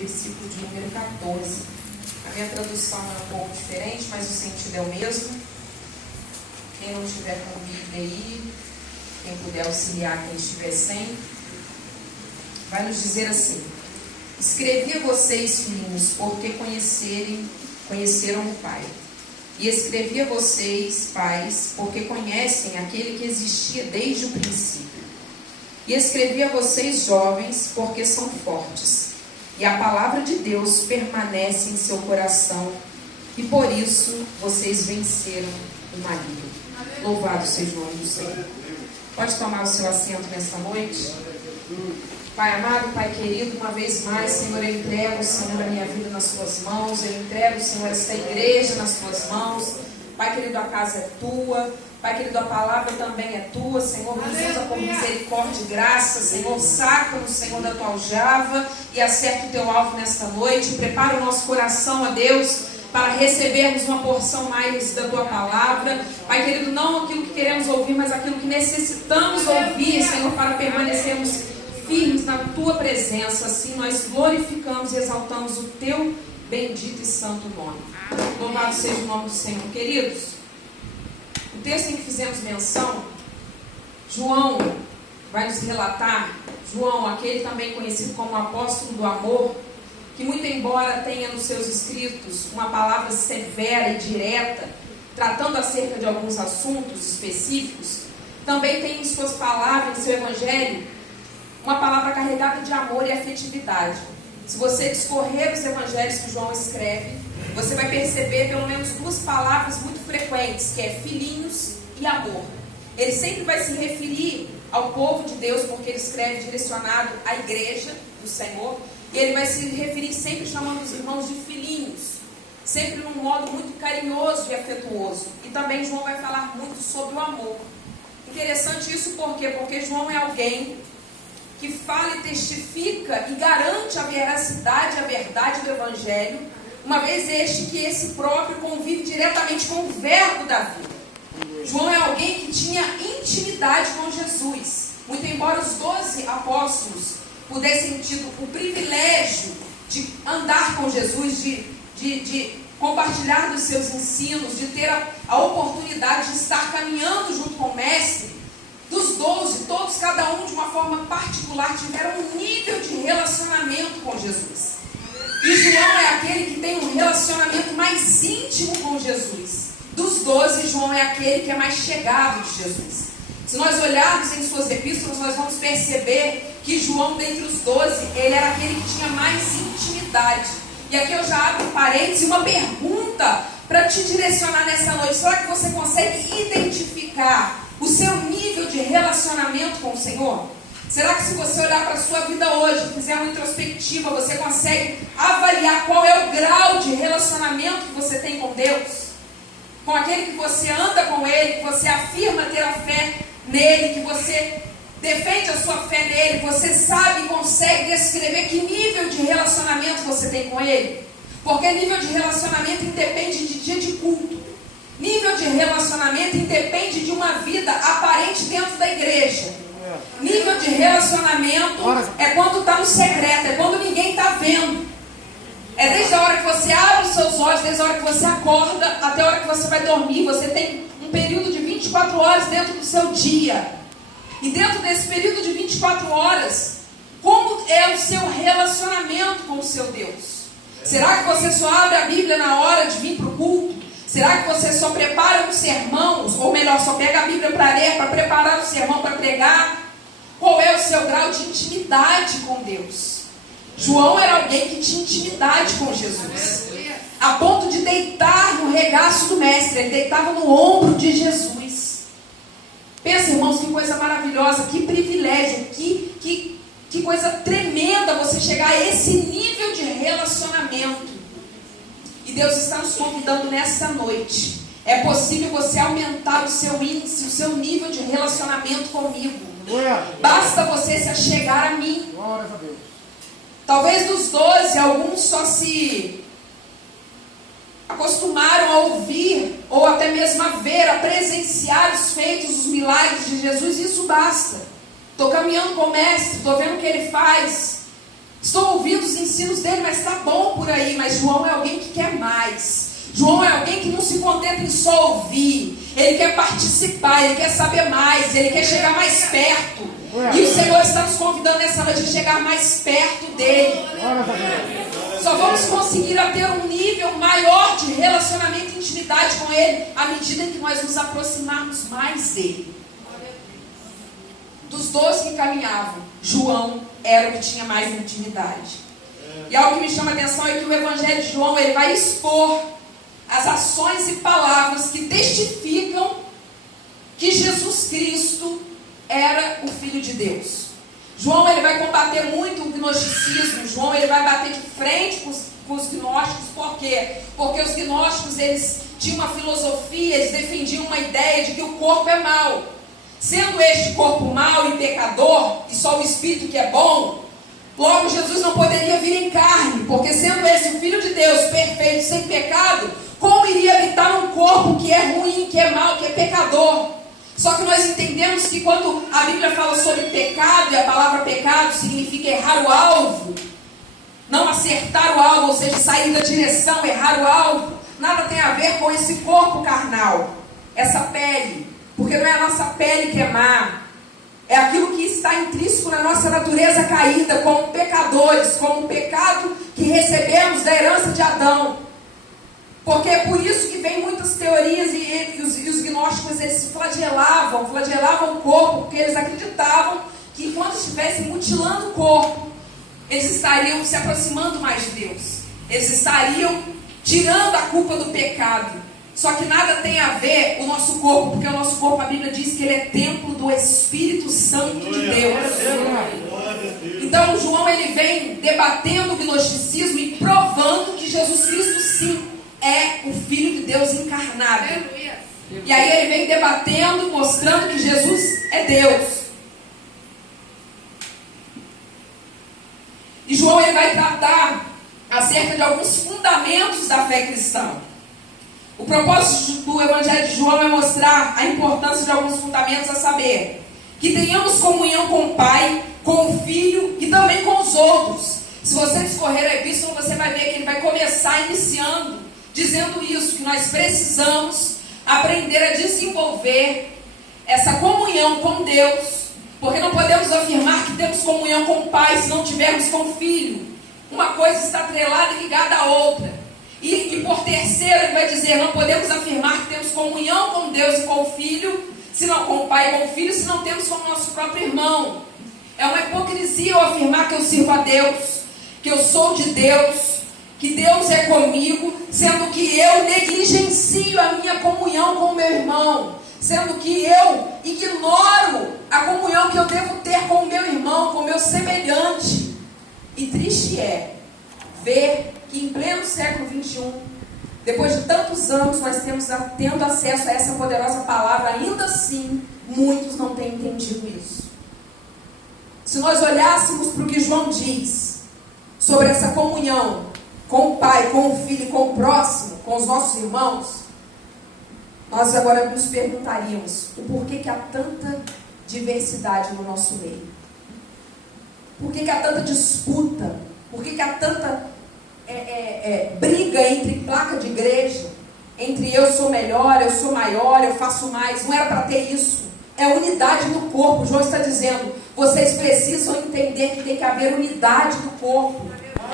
versículo de número 14. A minha tradução é um pouco diferente, mas o sentido é o mesmo. Quem não tiver com Bíblia aí, quem puder auxiliar quem estiver sem, vai nos dizer assim: escrevi a vocês, filhinhos, porque conheceram o Pai. E escrevi a vocês, pais, porque conhecem aquele que existia desde o princípio. E escrevi a vocês, jovens, porque são fortes. E a palavra de Deus permanece em seu coração. E por isso vocês venceram o maligno. Louvado seja o nome do Senhor. Pode tomar o seu assento nesta noite. Pai amado, Pai querido, uma vez mais, Senhor, eu entrego, Senhor, a minha vida nas Tuas mãos. Eu entrego, Senhor, esta igreja nas Tuas mãos. Pai querido, a casa é Tua. Pai querido, a palavra também é Tua. Senhor, nos usa por misericórdia e graça. Senhor, saca-nos, Senhor, da Tua aljava e acerta o Teu alvo nesta noite. Prepara o nosso coração, a Deus, para recebermos uma porção mais da Tua palavra. Pai querido, não aquilo que queremos ouvir, mas aquilo que necessitamos ouvir, Senhor, para permanecermos firmes na Tua presença. Assim nós glorificamos e exaltamos o Teu bendito e santo nome. Louvado seja o nome do Senhor. Queridos, o texto em que fizemos menção, João vai nos relatar, João, aquele também conhecido como apóstolo do amor, que muito embora tenha nos seus escritos uma palavra severa e direta, tratando acerca de alguns assuntos específicos, também tem em suas palavras, em seu evangelho, uma palavra carregada de amor e afetividade. Se você discorrer os evangelhos que João escreve, você vai perceber pelo menos duas palavras muito frequentes, que é filhinhos e amor. Ele sempre vai se referir ao povo de Deus, porque ele escreve direcionado à igreja do Senhor, e ele vai se referir sempre chamando os irmãos de filhinhos, sempre num modo muito carinhoso e afetuoso. E também João vai falar muito sobre o amor. Interessante isso por quê? Porque João é alguém que fala e testifica e garante a veracidade e a verdade do Evangelho, uma vez que esse próprio convive diretamente com o verbo da vida. João é alguém que tinha intimidade com Jesus. Muito embora os 12 apóstolos pudessem ter o privilégio de andar com Jesus, de compartilhar dos seus ensinos, de ter a oportunidade de estar caminhando junto com o Mestre, dos 12, todos, cada um de uma forma particular, tiveram um nível de relacionamento com Jesus. E João é aquele que tem um relacionamento mais íntimo com Jesus. Dos 12, João é aquele que é mais chegado de Jesus. Se nós olharmos em suas epístolas, nós vamos perceber que João, dentre os 12, ele era aquele que tinha mais intimidade. E aqui eu já abro um parênteses e uma pergunta para te direcionar nessa noite. Será que você consegue identificar o seu nível de relacionamento com o Senhor? Será que se você olhar para a sua vida hoje, fizer uma introspectiva, você consegue avaliar qual é o grau de relacionamento que você tem com Deus? Com aquele que você anda com Ele, que você afirma ter a fé nele, que você defende a sua fé nele, você sabe e consegue descrever que nível de relacionamento você tem com Ele? Porque nível de relacionamento independe de dia de culto. Nível de relacionamento independe de uma vida aparente dentro da igreja. Nível de relacionamento é quando está no secreto, é quando ninguém está vendo. É desde a hora que você abre os seus olhos, desde a hora que você acorda, até a hora que você vai dormir. Você tem um período de 24 horas dentro do seu dia. E dentro desse período de 24 horas, como é o seu relacionamento com o seu Deus? Será que você só abre a Bíblia na hora de vir para o culto? Será que você só prepara um sermão, ou melhor, só pega a Bíblia para ler, para preparar o sermão para pregar? Qual é o seu grau de intimidade com Deus? João era alguém que tinha intimidade com Jesus, a ponto de deitar no regaço do Mestre. Ele deitava no ombro de Jesus. Pensa, irmãos, que coisa maravilhosa, que privilégio, que coisa tremenda você chegar a esse nível de relacionamento. E Deus está nos convidando nessa noite. É possível você aumentar o seu índice, o seu nível de relacionamento comigo. Basta você se achegar a mim. Talvez dos 12, alguns só se acostumaram a ouvir, ou até mesmo a ver, a presenciar os feitos, os milagres de Jesus, e isso basta. Estou caminhando com o Mestre, estou vendo o que Ele faz, estou ouvindo os ensinos dele, mas mas João é alguém que quer mais. João é alguém que não se contenta em só ouvir. Ele quer participar, ele quer saber mais, ele quer chegar mais perto. E o Senhor está nos convidando nessa noite a chegar mais perto dele. Só vamos conseguir a ter um nível maior de relacionamento e intimidade com ele à medida em que nós nos aproximarmos mais dele. Dos 12 que caminhavam, João era o que tinha mais intimidade. E algo que me chama a atenção é que o Evangelho de João, ele vai expor as ações e palavras que testificam que Jesus Cristo era o Filho de Deus. João, ele vai combater muito o gnosticismo. João, ele vai bater de frente com os gnósticos. Por quê? Porque os gnósticos, eles tinham uma filosofia, eles defendiam uma ideia de que o corpo é mau. Sendo este corpo mau e pecador, e só o Espírito que é bom, logo Jesus não poderia vir em carne, porque sendo esse o Filho de Deus, perfeito, sem pecado, como iria habitar num corpo que é ruim, que é mau, que é pecador? Só que nós entendemos que quando a Bíblia fala sobre pecado, e a palavra pecado significa errar o alvo, não acertar o alvo, ou seja, sair da direção, errar o alvo, nada tem a ver com esse corpo carnal, essa pele, porque não é a nossa pele que é má, é aquilo que está intrínseco na nossa natureza caída, como pecadores, como o pecado que recebemos da herança de Adão. Porque é por isso que vem muitas teorias e os gnósticos, eles se flagelavam o corpo, porque eles acreditavam que quando estivessem mutilando o corpo, eles estariam se aproximando mais de Deus. Eles estariam tirando a culpa do pecado. Só que nada tem a ver o nosso corpo, porque o nosso corpo, a Bíblia diz que ele é templo do Espírito Santo de Deus. Então João, ele vem debatendo o gnosticismo e provando que Jesus Cristo sim é o Filho de Deus encarnado. E aí ele vem debatendo, mostrando que Jesus é Deus. E João, ele vai tratar acerca de alguns fundamentos da fé cristã. O propósito do Evangelho de João é mostrar a importância de alguns fundamentos, a saber, que tenhamos comunhão com o Pai, com o Filho e também com os outros. Se você discorrer a epístola, você vai ver que ele vai começar iniciando, dizendo isso, que nós precisamos aprender a desenvolver essa comunhão com Deus, porque não podemos afirmar que temos comunhão com o Pai se não tivermos com o Filho. Uma coisa está atrelada e ligada à outra. E por terceiro, ele vai dizer, não podemos afirmar que temos comunhão com Deus e com o Filho, senão com o Pai e com o Filho, se não temos com o nosso próprio irmão. É uma hipocrisia eu afirmar que eu sirvo a Deus, que eu sou de Deus, que Deus é comigo, sendo que eu negligencio a minha comunhão com o meu irmão, sendo que eu ignoro a comunhão que eu devo ter com o meu irmão, com o meu semelhante. E triste é ver que em pleno século XXI, depois de tantos anos, nós temos tendo acesso a essa poderosa palavra, ainda assim, muitos não têm entendido isso. Se nós olhássemos para o que João diz sobre essa comunhão com o Pai, com o Filho e com o próximo, com os nossos irmãos, nós agora nos perguntaríamos o porquê que há tanta diversidade no nosso meio. Por que há tanta disputa? Por que há tanta briga entre placa de igreja? Entre eu sou melhor, eu sou maior, eu faço mais. Não era para ter isso. É unidade no corpo. João está dizendo, vocês precisam entender que tem que haver unidade do corpo.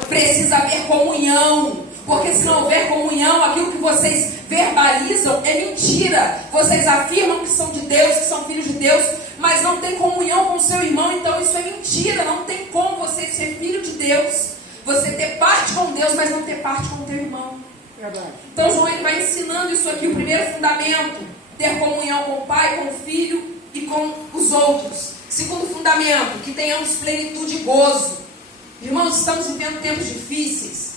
Precisa haver comunhão. Porque se não houver comunhão, aquilo que vocês verbalizam é mentira. Vocês afirmam que são de Deus, que são filhos de Deus, mas não tem comunhão com o seu irmão, então isso é mentira. Não tem como você ser filho de Deus, você ter parte com Deus, mas não ter parte com o teu irmão. Verdade. Então João, ele vai ensinando isso aqui, o primeiro fundamento, ter comunhão com o Pai, com o Filho e com os outros. Segundo fundamento, que tenhamos plenitude e gozo. Irmãos, estamos vivendo tempos difíceis.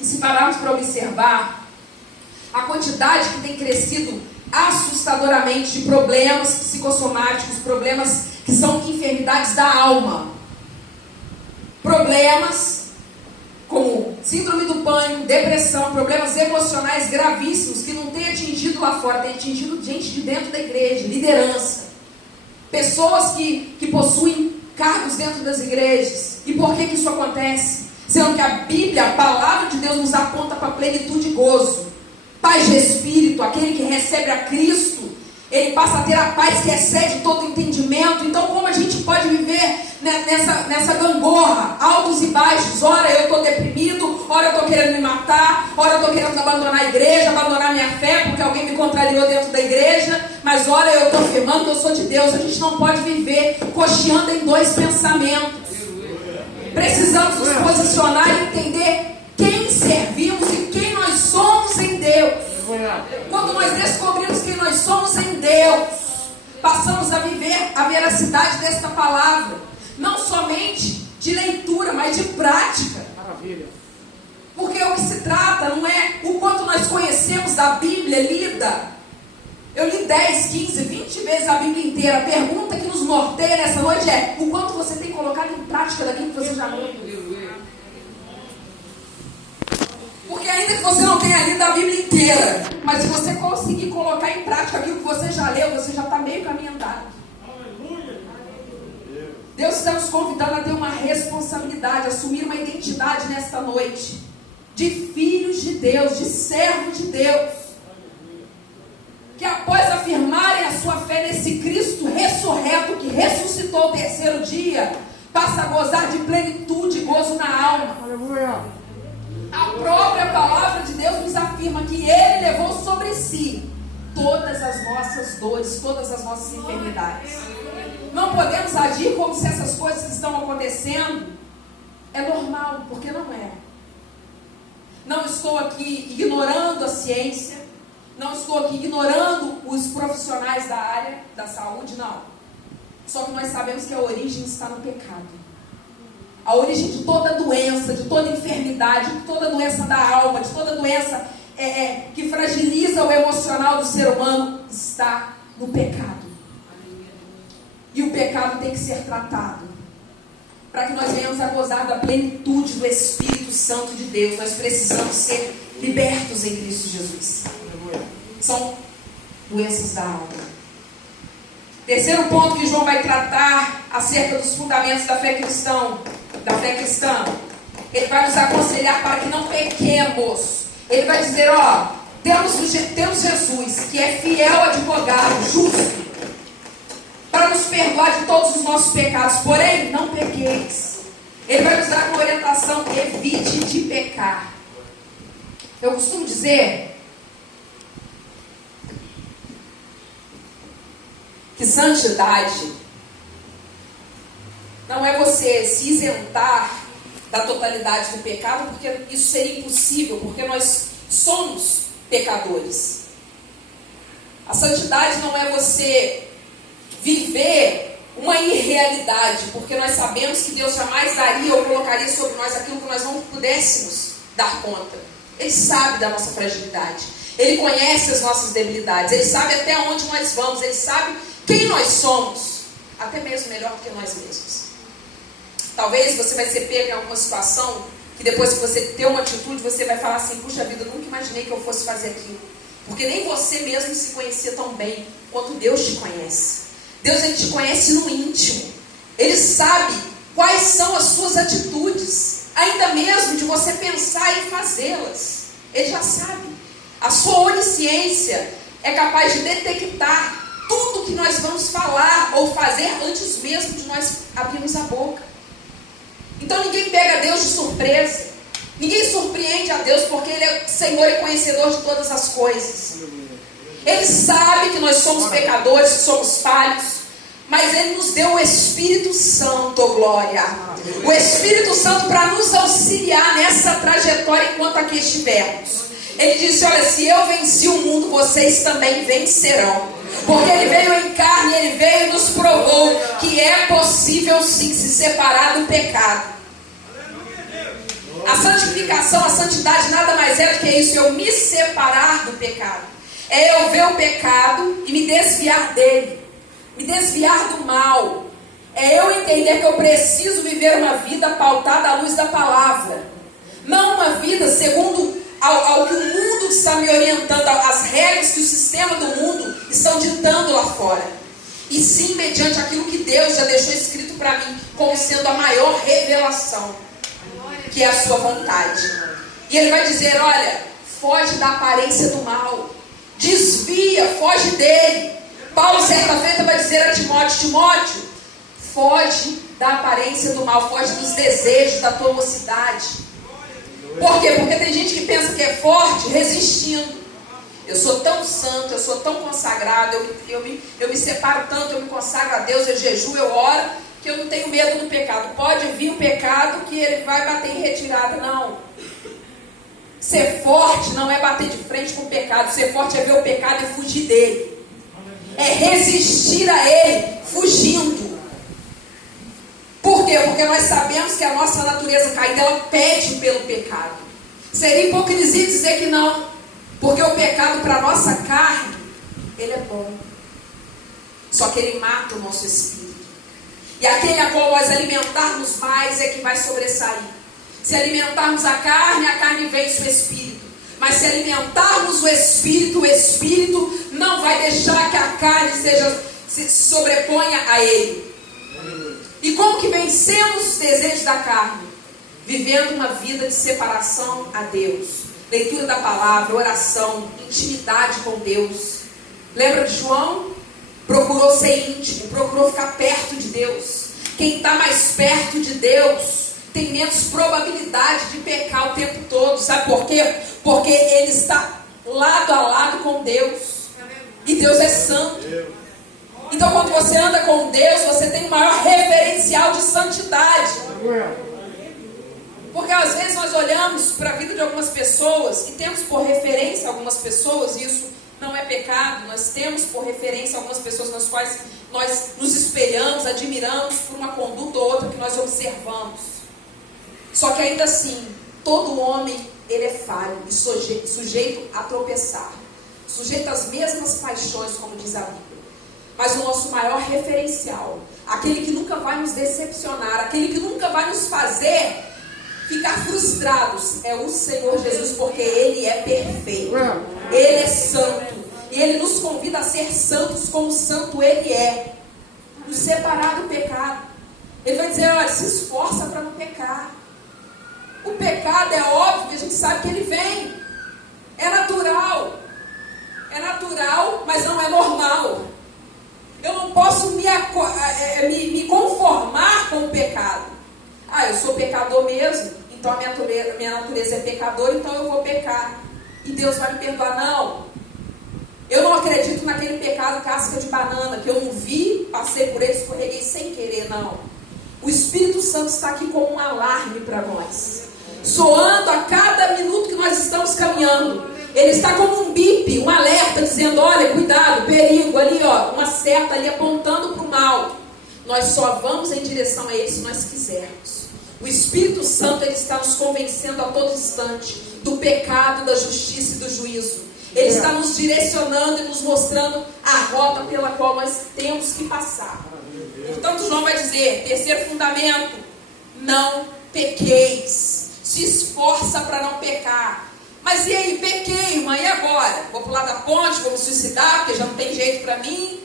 E se pararmos para observar a quantidade que tem crescido assustadoramente de problemas psicossomáticos, problemas que são enfermidades da alma. Problemas como síndrome do pânico, depressão, problemas emocionais gravíssimos que não tem atingido lá fora, tem atingido gente de dentro da igreja, liderança. Pessoas que possuem cargos dentro das igrejas. E por que isso acontece? Sendo que a Bíblia, a palavra de Deus, nos aponta para plenitude e gozo. Paz de espírito, aquele que recebe a Cristo, ele passa a ter a paz que excede todo entendimento. Então, como a gente pode viver nessa gangorra, altos e baixos? Ora eu estou deprimido, ora eu estou querendo me matar, ora eu estou querendo abandonar a igreja, abandonar minha fé, porque alguém me contrariou dentro da igreja, mas ora eu estou afirmando que eu sou de Deus. A gente não pode viver cocheando em dois pensamentos. Precisamos nos posicionar e entender quem servimos e quem nós somos em Deus. Quando nós descobrimos quem nós somos em Deus, passamos a viver a veracidade desta palavra, não somente de leitura, mas de prática. Maravilha. Porque o que se trata não é o quanto nós conhecemos da Bíblia lida. Eu li 10, 15, 20 vezes a Bíblia inteira. A pergunta que nos norteia nessa noite é: o quanto você tem colocado em prática daquilo que você já leu? Porque ainda que você não tenha lido a Bíblia inteira, mas se você conseguir colocar em prática aquilo que você já leu, você já está meio caminho andado. Deus está nos convidando a ter uma responsabilidade, a assumir uma identidade nesta noite, de filhos de Deus, de servos de Deus, que após afirmarem a sua fé nesse Cristo ressurreto, que ressuscitou ao terceiro dia, passa a gozar de plenitude e gozo na alma. Aleluia. A própria palavra de Deus nos afirma que Ele levou sobre si todas as nossas dores, todas as nossas enfermidades. Não podemos agir como se essas coisas que estão acontecendo é normal, porque não é. Não estou aqui ignorando a ciência, não estou aqui ignorando os profissionais da área da saúde, não. Só que nós sabemos que a origem está no pecado. A origem de toda doença, de toda enfermidade, de toda doença da alma, de toda doença que fragiliza o emocional do ser humano, está no pecado. E o pecado tem que ser tratado, para que nós venhamos a gozar da plenitude do Espírito Santo de Deus. Nós precisamos ser libertos em Cristo Jesus. São doenças da alma. Terceiro ponto que João vai tratar acerca dos fundamentos da fé cristã. Ele vai nos aconselhar para que não pequemos. Ele vai dizer, temos Jesus, que é fiel advogado, justo, para nos perdoar de todos os nossos pecados, porém, não pequeis. Ele vai nos dar uma orientação: evite de pecar. Eu costumo dizer que santidade não é você se isentar da totalidade do pecado, porque isso seria impossível, porque nós somos pecadores. A santidade não é você viver uma irrealidade, porque nós sabemos que Deus jamais daria ou colocaria sobre nós aquilo que nós não pudéssemos dar conta. Ele sabe da nossa fragilidade, Ele conhece as nossas debilidades, Ele sabe até onde nós vamos, Ele sabe quem nós somos, até mesmo melhor do que nós mesmos. Talvez você vai ser pego em alguma situação que depois que você ter uma atitude, você vai falar assim: puxa vida, eu nunca imaginei que eu fosse fazer aquilo. Porque nem você mesmo se conhecia tão bem quanto Deus te conhece. Deus, Ele te conhece no íntimo. Ele sabe quais são as suas atitudes, ainda mesmo de você pensar em fazê-las. Ele já sabe. A sua onisciência é capaz de detectar tudo que nós vamos falar ou fazer antes mesmo de nós abrirmos a boca. Então ninguém pega Deus de surpresa. Ninguém surpreende a Deus, porque Ele é Senhor e conhecedor de todas as coisas. Ele sabe que nós somos pecadores, que somos falhos, mas Ele nos deu o Espírito Santo, oh glória. O Espírito Santo para nos auxiliar nessa trajetória enquanto aqui estivermos. Ele disse: olha, se eu venci o mundo, vocês também vencerão. Porque Ele veio em carne, Ele veio e nos provou que é possível sim se separar do pecado. A santificação, a santidade nada mais é do que isso: eu me separar do pecado. É eu ver o pecado e me desviar dele, me desviar do mal. É eu entender que eu preciso viver uma vida pautada à luz da palavra, não uma vida segundo ao que o mundo está me orientando, as regras que o sistema do mundo estão ditando lá fora, e sim mediante aquilo que Deus já deixou escrito para mim como sendo a maior revelação. que é a sua vontade. E ele vai dizer, olha, foge da aparência do mal, desvia, foge dele. Paulo, certa feita, vai dizer a Timóteo, Timóteo, foge da aparência do mal, foge dos desejos da tua mocidade. Por quê? Porque tem gente que pensa que é forte resistindo. Eu sou tão santo, eu sou tão consagrado, eu me separo tanto, eu me consagro a Deus, eu jejuo, eu oro, que eu não tenho medo do pecado. Pode vir o pecado que ele vai bater em retirada. Não. Ser forte não é bater de frente com o pecado. Ser forte é ver o pecado e fugir dele. É resistir a ele, fugindo. Por quê? Porque nós sabemos que a nossa natureza caída, ela pede pelo pecado. Seria hipocrisia dizer que não. Porque o pecado para a nossa carne, ele é bom. Só que ele mata o nosso espírito. E aquele a qual nós alimentarmos mais é que vai sobressair. Se alimentarmos a carne vence o espírito. Mas se alimentarmos o espírito não vai deixar que a carne se sobreponha a ele. E como que vencemos os desejos da carne? Vivendo uma vida de separação a Deus. Leitura da palavra, oração, intimidade com Deus. Lembra de João? Procurou ser íntimo, procurou ficar perto de Deus. Quem está mais perto de Deus tem menos probabilidade de pecar o tempo todo. Sabe por quê? Porque ele está lado a lado com Deus. E Deus é santo. Então quando você anda com Deus, você tem o maior referencial de santidade. Porque às vezes nós olhamos para a vida de algumas pessoas e temos por referência algumas pessoas, e isso não é pecado. Nós temos por referência algumas pessoas nas quais nós nos espelhamos, admiramos por uma conduta ou outra que nós observamos. Só que ainda assim, todo homem, ele é falho e sujeito a tropeçar, sujeito às mesmas paixões, como diz a Bíblia. Mas o nosso maior referencial, aquele que nunca vai nos decepcionar, aquele que nunca vai nos fazer ficar frustrados, é o Senhor Jesus, porque Ele é perfeito, Ele é santo, e Ele nos convida a ser santos como santo Ele é, nos separar do pecado. Ele vai dizer, olha, se esforça para não pecar. O pecado é óbvio que a gente sabe que ele vem, é natural, mas não é normal. Eu não posso me conformar com o pecado. Eu sou pecador mesmo, então a minha natureza é pecadora, então eu vou pecar. E Deus vai me perdoar. Não. Eu não acredito naquele pecado casca de banana, que eu não vi, passei por ele, escorreguei sem querer, não. O Espírito Santo está aqui como um alarme para nós, soando a cada minuto que nós estamos caminhando. Ele está como um bip, um alerta, dizendo, olha, cuidado, perigo, ali ó, uma seta ali apontando para o mal. Nós só vamos em direção a ele se nós quisermos. O Espírito Santo, ele está nos convencendo a todo instante do pecado, da justiça e do juízo. Ele está nos direcionando e nos mostrando a rota pela qual nós temos que passar. Portanto, João vai dizer, terceiro fundamento, não pequeis. Se esforça para não pecar. Mas e aí, pequei, irmã, e agora? Vou pular da ponte, vou me suicidar, porque já não tem jeito para mim?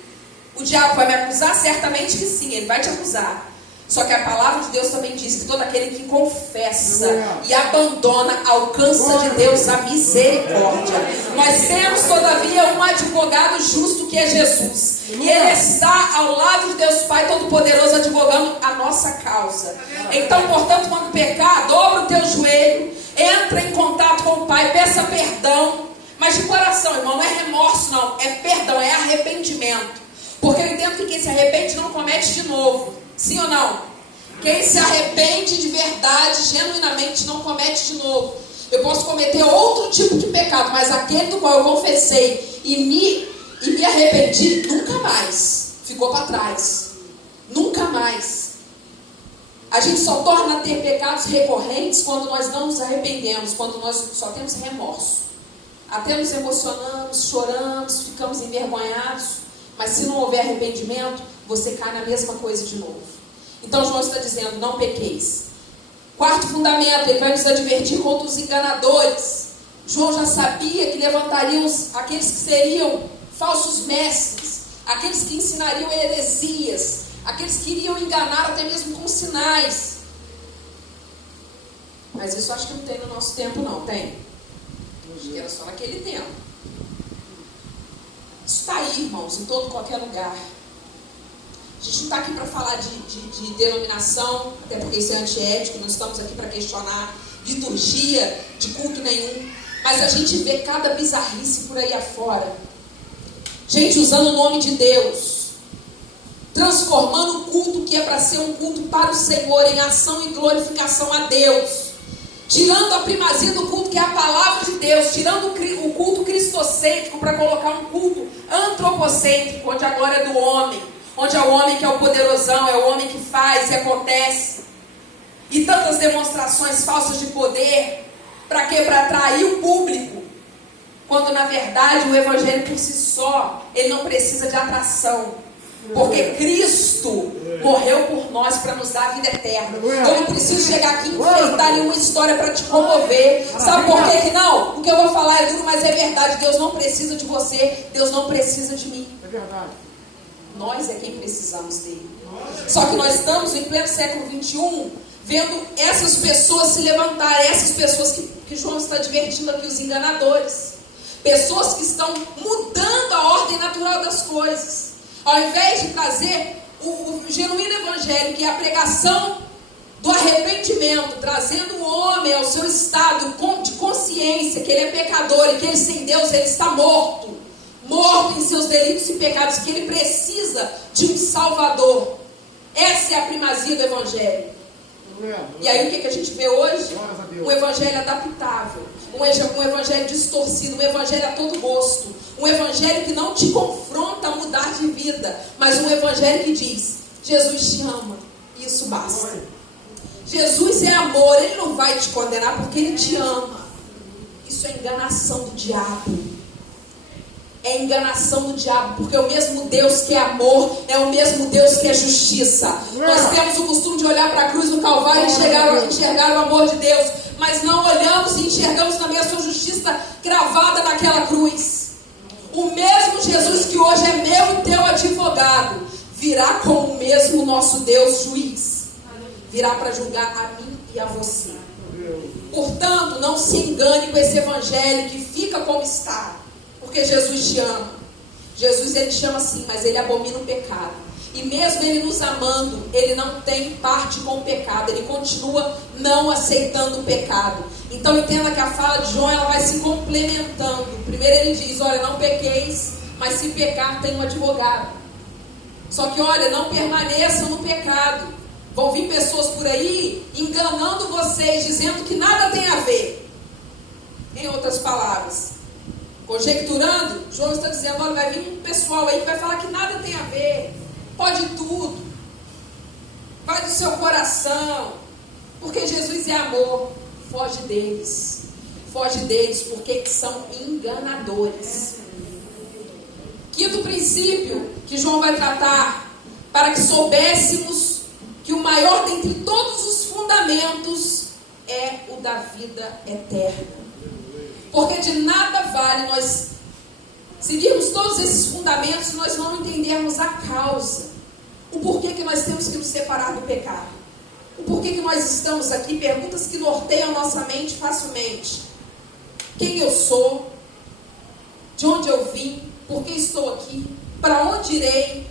O diabo vai me acusar? Certamente que sim, ele vai te acusar. Só que a palavra de Deus também diz que todo aquele que confessa e abandona, alcança de Deus a misericórdia. Nós temos, todavia, um advogado justo que é Jesus. E Ele está ao lado de Deus Pai Todo-Poderoso, advogando a nossa causa. Então, portanto, quando pecar, dobra o teu joelho, entra em contato com o Pai, peça perdão. Mas de coração, irmão, não é remorso não, é perdão, é arrependimento. Porque eu entendo que quem se arrepende não comete de novo. Sim ou não? Quem se arrepende de verdade, genuinamente, não comete de novo. Eu posso cometer outro tipo de pecado, mas aquele do qual eu confessei e me arrependi, nunca mais. Ficou para trás. Nunca mais. A gente só torna a ter pecados recorrentes quando nós não nos arrependemos, quando nós só temos remorso. Até nos emocionamos, choramos, ficamos envergonhados. Mas se não houver arrependimento, você cai na mesma coisa de novo. Então João está dizendo, não pequeis. Quarto fundamento, ele vai nos advertir contra os enganadores. João já sabia que levantariam aqueles que seriam falsos mestres, aqueles que ensinariam heresias, aqueles que iriam enganar até mesmo com sinais. mas isso acho que não tem no nosso tempo não, tem? Acho que era só naquele tempo. Isso está aí, irmãos, em todo qualquer lugar. A gente não está aqui para falar de denominação, até porque isso é antiético, não estamos aqui para questionar liturgia de culto nenhum, mas a gente vê cada bizarrice por aí afora. Gente usando o nome de Deus, transformando o culto que é para ser um culto para o Senhor em ação e glorificação a Deus, tirando a primazia do culto que é a palavra de Deus, tirando o culto cristocêntrico para colocar um culto antropocêntrico, onde a glória é do homem, onde é o homem que é o poderosão, é o homem que faz e acontece. E tantas demonstrações falsas de poder. Para quê? Para atrair o público. Quando na verdade o evangelho por si só, ele não precisa de atração. Porque Cristo morreu por nós para nos dar a vida eterna. Eu não preciso chegar aqui e enfeitar nenhuma história para te comover. Sabe por quê que não? O que eu vou falar é duro, mas é verdade. Deus não precisa de você. Deus não precisa de mim. É verdade. Nós é quem precisamos dele. Só que nós estamos em pleno século 21, vendo essas pessoas se levantarem, essas pessoas que João está advertindo aqui, os enganadores. Pessoas que estão mudando a ordem natural das coisas. Ao invés de trazer o genuíno evangelho, que é a pregação do arrependimento, trazendo o homem ao seu estado de consciência, que ele é pecador e que ele sem Deus ele está morto em seus delitos e pecados, que ele precisa de um Salvador. Essa é a primazia do evangelho. E aí o que a gente vê hoje? Um evangelho adaptável, um evangelho distorcido, um evangelho a todo gosto, um evangelho que não te confronta a mudar de vida, mas um evangelho que diz: Jesus te ama, isso basta. Jesus é amor, ele não vai te condenar porque ele te ama. Isso é enganação do diabo. É enganação do diabo, porque o mesmo Deus que é amor é o mesmo Deus que é justiça. Nós temos o costume de olhar para a cruz do Calvário e enxergar o amor de Deus, mas não olhamos e enxergamos também a sua justiça cravada naquela cruz. O mesmo Jesus que hoje é meu e teu advogado, virá como o mesmo nosso Deus juiz. Virá para julgar a mim e a você. Portanto, não se engane com esse evangelho que fica como está. Porque Jesus te ama. Jesus ele te ama sim, mas ele abomina o pecado. E mesmo ele nos amando, ele não tem parte com o pecado. Ele continua não aceitando o pecado. Então entenda que a fala de João ela vai se complementando. Primeiro ele diz: olha, não pequeis, mas se pecar tem um advogado. Só que olha, não permaneçam no pecado. Vão vir pessoas por aí enganando vocês, dizendo que nada tem a ver. Em outras palavras, conjecturando, João está dizendo: olha, vai vir um pessoal aí que vai falar que nada tem a ver, pode tudo, vai do seu coração, porque Jesus é amor. Foge deles, porque são enganadores. Quinto princípio que João vai tratar, para que soubéssemos que o maior dentre todos os fundamentos é o da vida eterna. Porque de nada vale nós seguirmos todos esses fundamentos se nós não entendermos a causa. O porquê que nós temos que nos separar do pecado. O porquê que nós estamos aqui. Perguntas que norteiam nossa mente facilmente. Quem eu sou? De onde eu vim? Por que estou aqui? Para onde irei?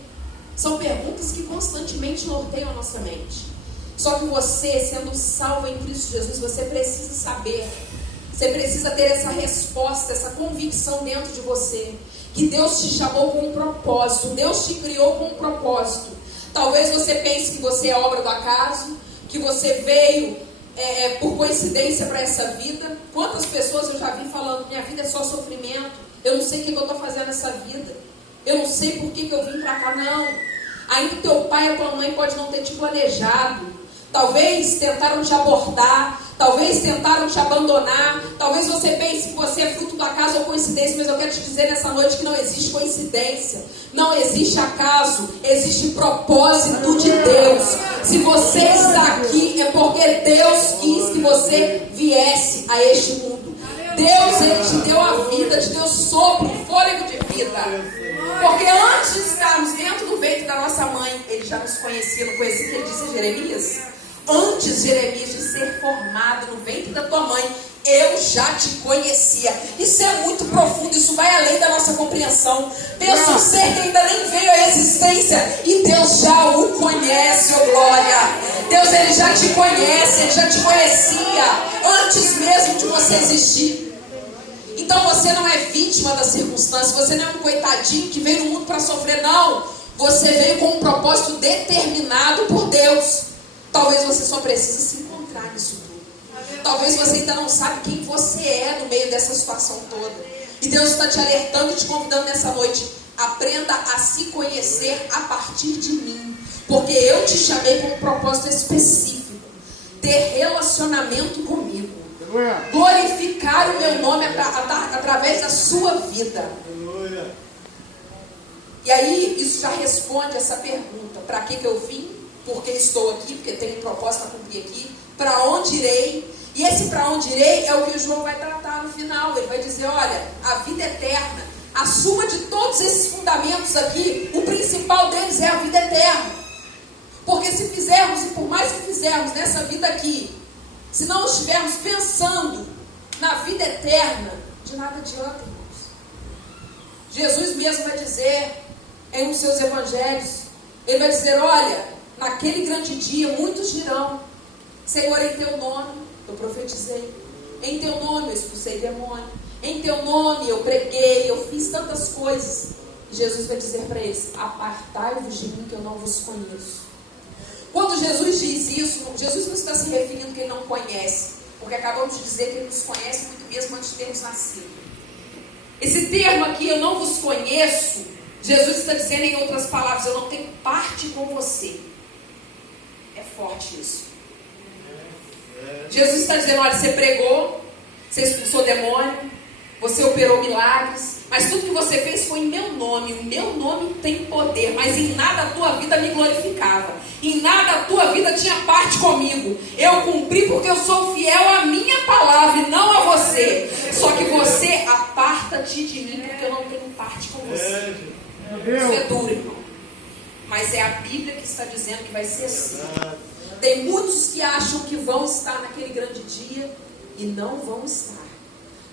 São perguntas que constantemente norteiam a nossa mente. Só que você, sendo salvo em Cristo Jesus, você precisa saber. Você precisa ter essa resposta, essa convicção dentro de você. Que Deus te chamou com um propósito. Deus te criou com um propósito. Talvez você pense que você é obra do acaso. Que você veio por coincidência para essa vida. Quantas pessoas eu já vi falando: minha vida é só sofrimento. Eu não sei o que eu estou fazendo nessa vida. Eu não sei por que eu vim para cá. Não. Ainda teu pai e a tua mãe podem não ter te planejado. Talvez tentaram te abortar. Talvez tentaram te abandonar. Talvez você pense que você é fruto do acaso ou coincidência. Mas eu quero te dizer nessa noite que não existe coincidência. Não existe acaso. Existe propósito de Deus. Se você está aqui é porque Deus quis que você viesse a este mundo. Deus, Ele te deu a vida, te deu sopro, fôlego de vida. Porque antes de estarmos dentro do ventre da nossa mãe, Ele já nos conhecia. Não conhecia que Ele disse a Jeremias? Antes, Jeremias, de ser formado no ventre da tua mãe, eu já te conhecia. Isso é muito profundo, isso vai além da nossa compreensão. Pensa um ser que ainda nem veio à existência e Deus já o conhece, oh glória. Deus, Ele já te conhece, Ele já te conhecia antes mesmo de você existir. Então você não é vítima da circunstância, você não é um coitadinho que veio no mundo para sofrer, não. Você veio com um propósito determinado por Deus. Talvez você só precise se encontrar nisso tudo. Talvez você ainda não sabe quem você é no meio dessa situação toda. E Deus está te alertando e te convidando nessa noite. Aprenda a se conhecer a partir de mim. Porque eu te chamei com um propósito específico. Ter relacionamento comigo. Glorificar o meu nome através da sua vida. E aí, isso já responde essa pergunta. Para que eu vim? Por que estou aqui? Porque tenho um propósito a cumprir aqui. Para onde irei? E esse para onde irei é o que o João vai tratar no final. Ele vai dizer, olha, a vida eterna. A suma de todos esses fundamentos aqui, o principal deles é a vida eterna. Porque se fizermos, e por mais que fizermos nessa vida aqui, se não estivermos pensando na vida eterna, de nada adianta, irmãos. Jesus mesmo vai dizer em um dos seus evangelhos, Ele vai dizer, olha, naquele grande dia muitos dirão, Senhor, em teu nome eu profetizei, em teu nome eu expulsei demônio, em teu nome eu preguei, eu fiz tantas coisas. E Jesus vai dizer para eles, apartai-vos de mim que eu não vos conheço. Quando Jesus diz isso, Jesus não está se referindo que Ele não conhece, porque acabamos de dizer que Ele nos conhece muito mesmo antes de termos nascido. Esse termo aqui, eu não vos conheço, Jesus está dizendo em outras palavras, eu não tenho parte com você. É forte isso. Jesus está dizendo, olha, você pregou, você expulsou demônio, você operou milagres, mas tudo que você fez foi em meu nome. O meu nome tem poder, mas em nada a tua vida me glorificava. Em nada a tua vida tinha parte comigo. Eu cumpri porque eu sou fiel à minha palavra e não a você. Só que você aparta-te de mim porque eu não tenho parte com você. Isso é duro, irmão. Mas é a Bíblia que está dizendo que vai ser assim. Tem muitos que acham que vão estar naquele grande dia e não vão estar.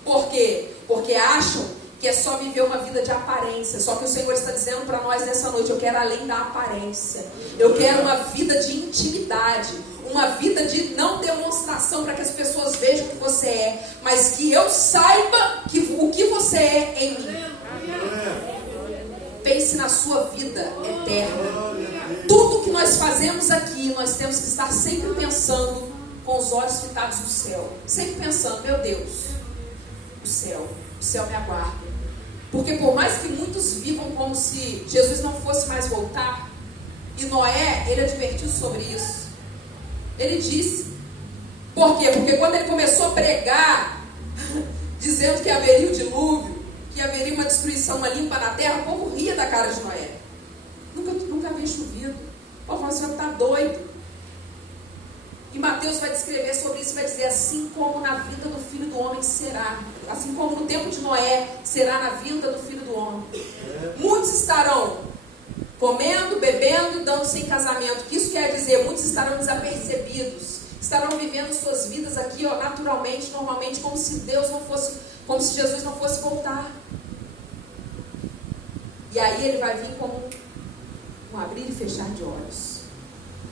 Por quê? Porque acham que é só viver uma vida de aparência. Só que o Senhor está dizendo para nós nessa noite, eu quero além da aparência. Eu quero uma vida de intimidade. Uma vida de não demonstração para que as pessoas vejam o que você é. Mas que eu saiba o que você é em mim. Pense na sua vida eterna. Tudo que nós fazemos aqui, nós temos que estar sempre pensando com os olhos fitados no céu. Sempre pensando, meu Deus, o céu me aguarda. Porque por mais que muitos vivam como se Jesus não fosse mais voltar, e Noé, ele advertiu sobre isso. Ele disse. Por quê? Porque quando ele começou a pregar, dizendo que haveria o dilúvio, que haveria uma destruição, uma limpa na terra, o povo ria da cara de Noé. Nunca havia chovido. O povo falou, o senhor está doido. E Mateus vai descrever sobre isso, vai dizer, assim como na vinda do Filho do Homem será, assim como no tempo de Noé será na vinda do Filho do Homem. Muitos estarão comendo, bebendo, dando-se em casamento. O que isso quer dizer? Muitos estarão desapercebidos, estarão vivendo suas vidas aqui, ó, naturalmente, normalmente, como se Jesus não fosse voltar. E aí ele vai vir como um abrir e fechar de olhos.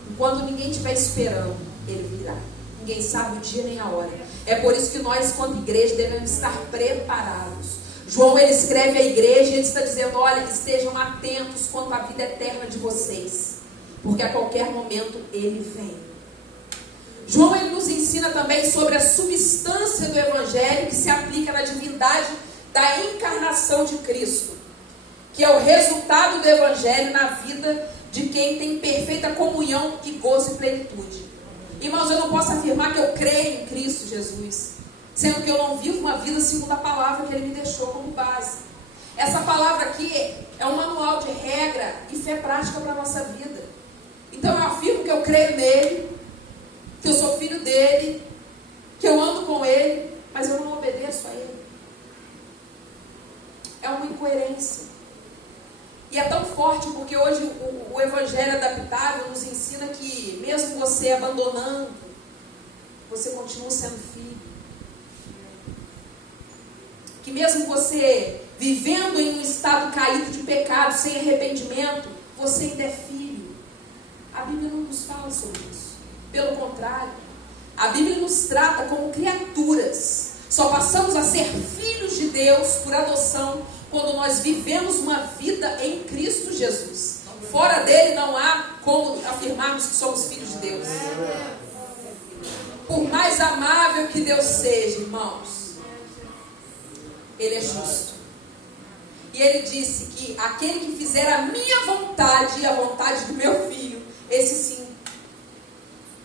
E quando ninguém estiver esperando, ele virá. Ninguém sabe o dia nem a hora. É por isso que nós, quando igreja, devemos estar preparados. João, ele escreve à igreja e ele está dizendo, olha, estejam atentos quanto à vida eterna de vocês, porque a qualquer momento ele vem. João, ele nos ensina também sobre a substância do Evangelho que se aplica na divindade da encarnação de Cristo, que é o resultado do Evangelho na vida de quem tem perfeita comunhão e gozo e plenitude. Irmãos, eu não posso afirmar que eu creio em Cristo Jesus, sendo que eu não vivo uma vida segundo a palavra que Ele me deixou como base. Essa palavra aqui é um manual de regra e fé prática para a nossa vida. Então eu afirmo que eu creio nele, que eu sou filho dele, que eu ando com ele, mas eu não obedeço a ele. É uma incoerência. E E é tão forte porque hoje o Evangelho adaptável nos ensina que mesmo você abandonando, você continua sendo filho. Que mesmo você vivendo em um estado caído de pecado, sem arrependimento, você ainda é filho. A Bíblia não nos fala sobre isso. Pelo contrário, a Bíblia nos trata como criaturas. Só passamos a ser filhos de Deus por adoção quando nós vivemos uma vida em Cristo Jesus. Fora dele não há como afirmarmos que somos filhos de Deus. Por mais amável que Deus seja, irmãos, Ele é justo. E Ele disse que aquele que fizer a minha vontade e a vontade do meu filho, esse sim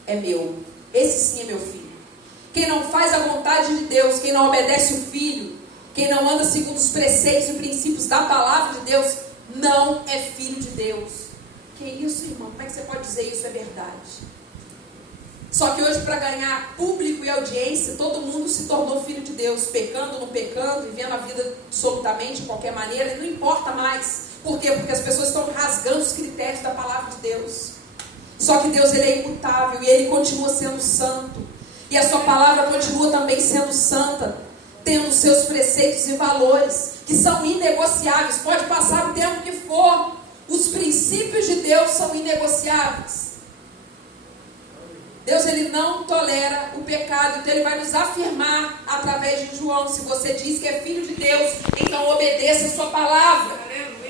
é meu. Esse sim é meu filho. Quem não faz a vontade de Deus, quem não obedece o filho, quem não anda segundo os preceitos e princípios da palavra de Deus, não é filho de Deus. Que isso, irmão? Como é que você pode dizer isso é verdade? Só que hoje, para ganhar público e audiência, todo mundo se tornou filho de Deus, pecando, não pecando, vivendo a vida absolutamente de qualquer maneira, e não importa mais. Por quê? Porque as pessoas estão rasgando os critérios da palavra de Deus. Só que Deus, Ele é imutável e Ele continua sendo santo. E a sua palavra continua também sendo santa, tendo os seus preceitos e valores, que são inegociáveis. Pode passar o tempo que for, os princípios de Deus são inegociáveis. Deus, Ele não tolera o pecado, então Ele vai nos afirmar através de João. Se você diz que é filho de Deus, então obedeça a sua palavra.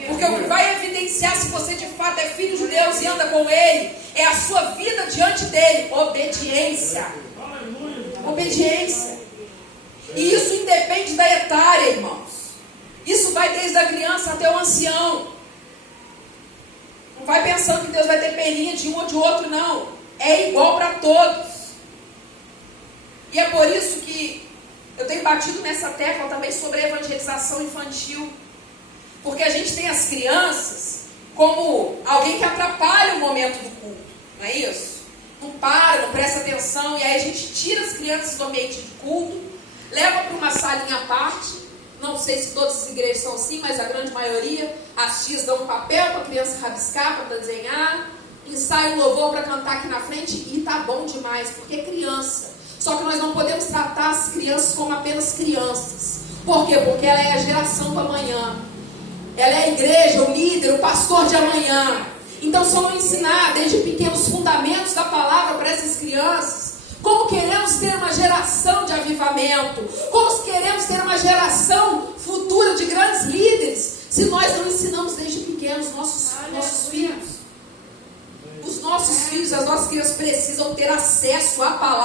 Porque o que vai evidenciar se você de fato é filho de Deus e anda com Ele, é a sua vida diante dEle. Obediência. Obediência. E isso independe da etária, irmãos. Isso vai desde a criança até o ancião. Não vai pensando que Deus vai ter peninha de um ou de outro, não. É igual para todos. E é por isso que eu tenho batido nessa tecla também sobre a evangelização infantil. Porque a gente tem as crianças como alguém que atrapalha o momento do culto. Não é isso? Não para, não presta atenção. E aí a gente tira as crianças do ambiente de culto, leva para uma salinha à parte. Não sei se todas as igrejas são assim, mas a grande maioria. As tias dão um papel para a criança rabiscar, para desenhar. Ensaia um louvor para cantar aqui na frente e tá bom demais, porque é criança. Só que nós não podemos tratar as crianças como apenas crianças. Por quê? Porque ela é a geração do amanhã. Ela é a igreja, o líder, o pastor de amanhã. Então, se eu não ensinar desde pequenos fundamentos da palavra para essas crianças, como queremos ter uma geração de avivamento, como queremos ter uma geração futura de grandes líderes, se nós não ensinamos desde pequenos nossos filhos? Os nossos filhos, as nossas crianças precisam ter acesso à palavra